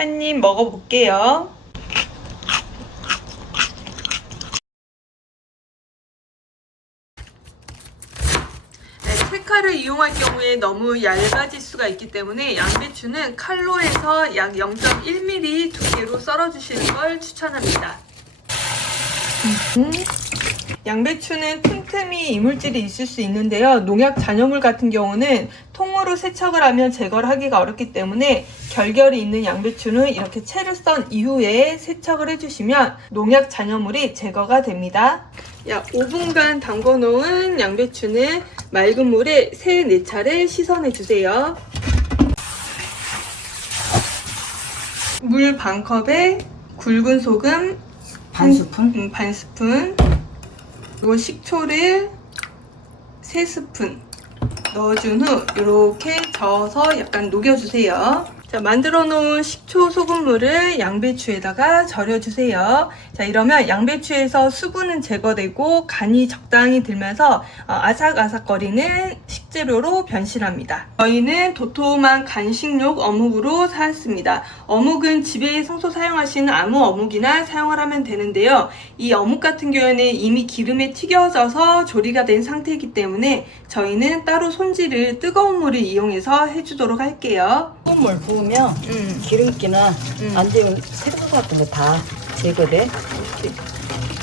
한 입 먹어볼게요. 칼을 이용할 경우에 너무 얇아질 수가 있기 때문에 양배추는 칼로에서 약 0.1mm 두께로 썰어주시는 걸 추천합니다. 양배추는 틈틈이 이물질이 있을 수 있는데요. 농약 잔여물 같은 경우는 통으로 세척을 하면 제거를 하기가 어렵기 때문에 결결이 있는 양배추는 이렇게 채를 썬 이후에 세척을 해주시면 농약 잔여물이 제거가 됩니다. 약 5분간 담궈 놓은 양배추는 맑은 물에 3-4차례 씻어내주세요. 물 반컵에 굵은 소금 반 스푼, 그리고 식초를 3스푼 넣어준 후 이렇게 저어서 약간 녹여주세요. 자, 만들어 놓은 식초 소금물을 양배추에다가 절여주세요. 자, 이러면 양배추에서 수분은 제거되고 간이 적당히 들면서 아삭아삭거리는 식재료로 변신합니다. 저희는 도톰한 간식용 어묵으로 사왔습니다. 어묵은 집에 평소 사용하시는 아무 어묵이나 사용을 하면 되는데요. 이 어묵 같은 경우에는 이미 기름에 튀겨져서 조리가 된 상태이기 때문에 저희는 따로 손질을 뜨거운 물을 이용해서 해주도록 할게요. 뜨거운 물 부으면 기름기나 안 되면 색소 같은 거 다 제거돼.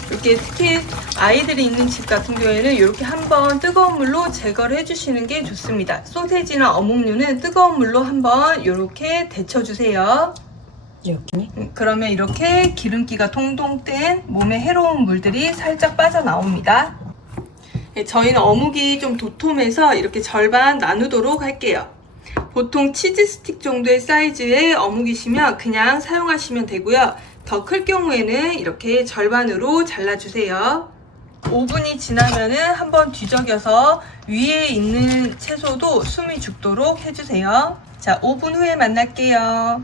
이렇게 특히 아이들이 있는 집 같은 경우에는 이렇게 한번 뜨거운 물로 제거를 해주시는 게 좋습니다. 소세지나 어묵류는 뜨거운 물로 한번 이렇게 데쳐주세요. 이렇게? 그러면 이렇게 기름기가 통통 뜬 몸에 해로운 물들이 살짝 빠져나옵니다. 저희는 어묵이 좀 도톰해서 이렇게 절반 나누도록 할게요. 보통 치즈 스틱 정도의 사이즈의 어묵이시면 그냥 사용하시면 되고요. 더 클 경우에는 이렇게 절반으로 잘라주세요. 5분이 지나면은 한번 뒤적여서 위에 있는 채소도 숨이 죽도록 해주세요. 자, 5분 후에 만날게요.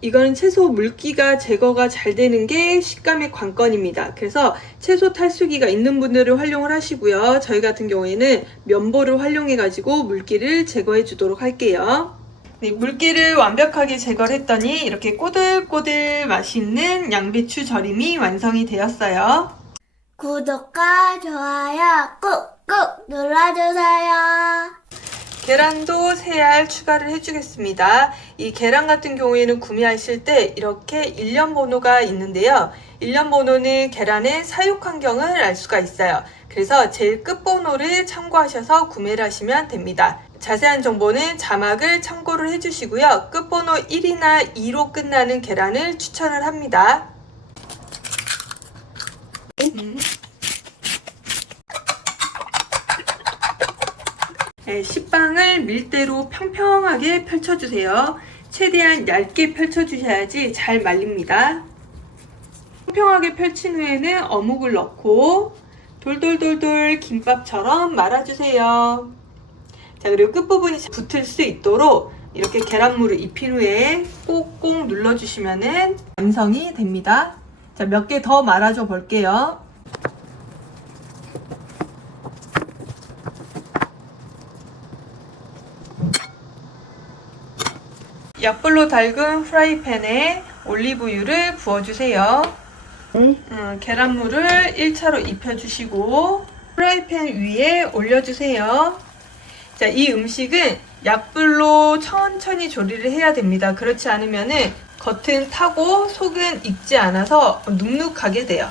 이거는 채소 물기가 제거가 잘 되는 게 식감의 관건입니다. 그래서 채소 탈수기가 있는 분들을 활용을 하시고요. 저희 같은 경우에는 면보를 활용해 가지고 물기를 제거해 주도록 할게요. 네, 물기를 완벽하게 제거를 했더니 이렇게 꼬들꼬들 맛있는 양배추 절임이 완성이 되었어요. 구독과 좋아요 꾹꾹 눌러주세요. 계란도 3알 추가를 해주겠습니다. 이 계란 같은 경우에는 구매하실 때 이렇게 일련 번호가 있는데요. 일련 번호는 계란의 사육 환경을 알 수가 있어요. 그래서 제일 끝 번호를 참고하셔서 구매를 하시면 됩니다. 자세한 정보는 자막을 참고를 해주시고요. 끝 번호 1이나 2로 끝나는 계란을 추천을 합니다. 네, 식빵을 밀대로 평평하게 펼쳐주세요. 최대한 얇게 펼쳐주셔야지 잘 말립니다. 평평하게 펼친 후에는 어묵을 넣고 돌돌돌돌 김밥처럼 말아주세요. 자, 그리고 끝부분이 붙을 수 있도록 이렇게 계란물을 입힌 후에 꼭꼭 눌러주시면 완성이 됩니다. 자, 몇 개 더 말아줘 볼게요. 약불로 달군 프라이팬에 올리브유를 부어주세요. 계란물을 1차로 입혀주시고 프라이팬 위에 올려주세요. 자, 이 음식은 약불로 천천히 조리를 해야 됩니다. 그렇지 않으면은 겉은 타고 속은 익지 않아서 눅눅하게 돼요.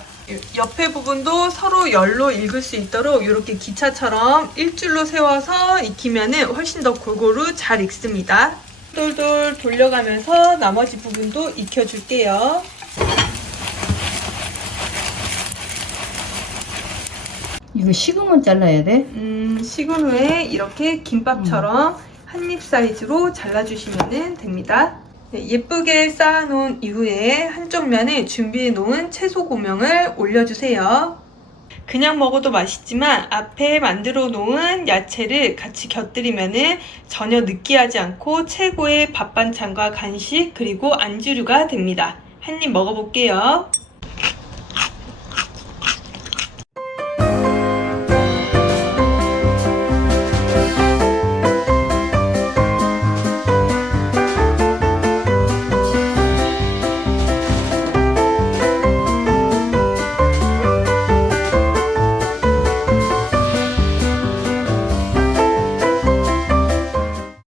옆에 부분도 서로 열로 익을 수 있도록 이렇게 기차처럼 일줄로 세워서 익히면은 훨씬 더 골고루 잘 익습니다. 돌돌 돌려가면서 나머지 부분도 익혀줄게요. 이거 식으면 잘라야 돼? 식은 후에 이렇게 김밥처럼 한입 사이즈로 잘라주시면 됩니다. 네, 예쁘게 쌓아놓은 이후에 한쪽 면에 준비해 놓은 채소 고명을 올려주세요. 그냥 먹어도 맛있지만 앞에 만들어 놓은 야채를 같이 곁들이면 전혀 느끼하지 않고 최고의 밥 반찬과 간식 그리고 안주류가 됩니다. 한입 먹어볼게요.